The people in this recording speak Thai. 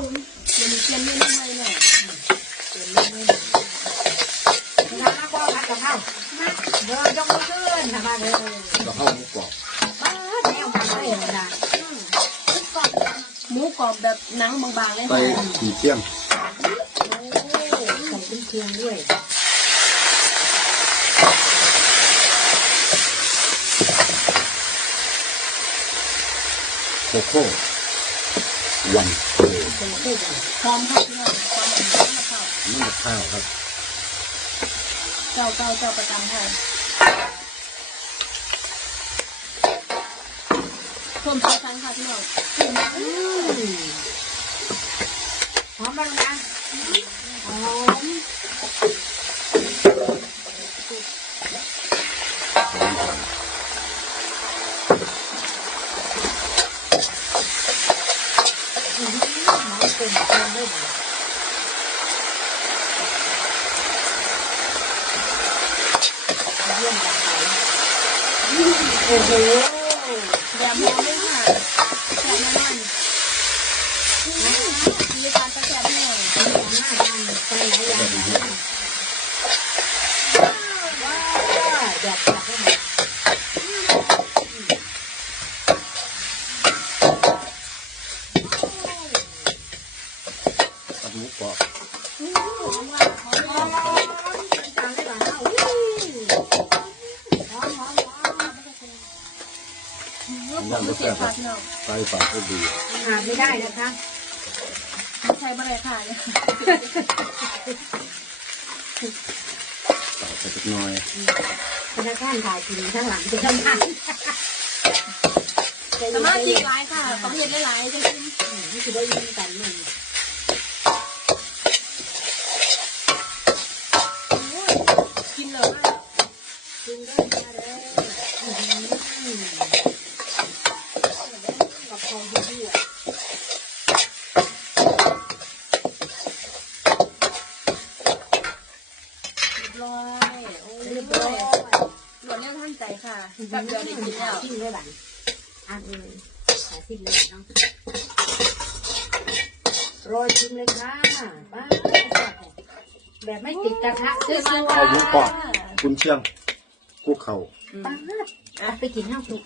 มันมีเทียนไม่ได้ไหมเนี่ย น้ำก็พัดกับข้าวเดินจงมือขึ้นทำมาเลย กะเพราหมูกรอบ ป้าแนวทำได้เลยนะ หมูกรอบแบบหนังบางๆเลย ใส่ ค่ะ ขีเทียม โอ้ใส่เป็นเคียงด้วย โคโค่ วันเออเป็นคู่กันพร้อมค่ะพี่น้องพร้อมเหมือนกันค่ะน้ำมะพร้าวครับเจ้าเจ้าเจ้าประจำค่ะชมชันค่ะพี่น้อง หอมมาลงนะหอม หอมเป็นเคียงด้วยเยี่ยมแบบไหนโอ้โหอย่ามองเลยค่ะแซ่บแน่นอนมีการกระแสแน่ของหน้าบ้านใส่หลายอย่างหลายอย่างว้าวแดดจัดเลย ตับหมู กรอบหอมว่าหอมอ๋อจานได้หลายอะอุ้ยหอมหอมหอมลูกผมไม่เสียค่ะพี่น้องใส่ปากก็ดีขาดไม่ได้นะคะไม่ใช่บ่ได้ค่ะเนี่ยใส่ไปสักหน่อยธนาคารถ่ายกินข้างหลังจะทำงานสามารถจีร้ายค่ะต้องเห็นหลายๆจะกินนี่คือว่ายิ้มกันเลย กินเลย กินได้มาเลยกับคองที่ด้วย เรียบร้อยโอ้ยเรียบร้อยหลวนเนี่ยท่านใจค่ะแบบเดียวได้กินแล้วทิ้งเลยบ้านอะเออหาทิ้งเลยเนาะโรยทิ้งเลยค่ะป้าแบบไม่ติดกระทะสวยข้าวหมูกรอบคุณเชียง คุกเขาๆป้าเอาไปกินข้าวสุก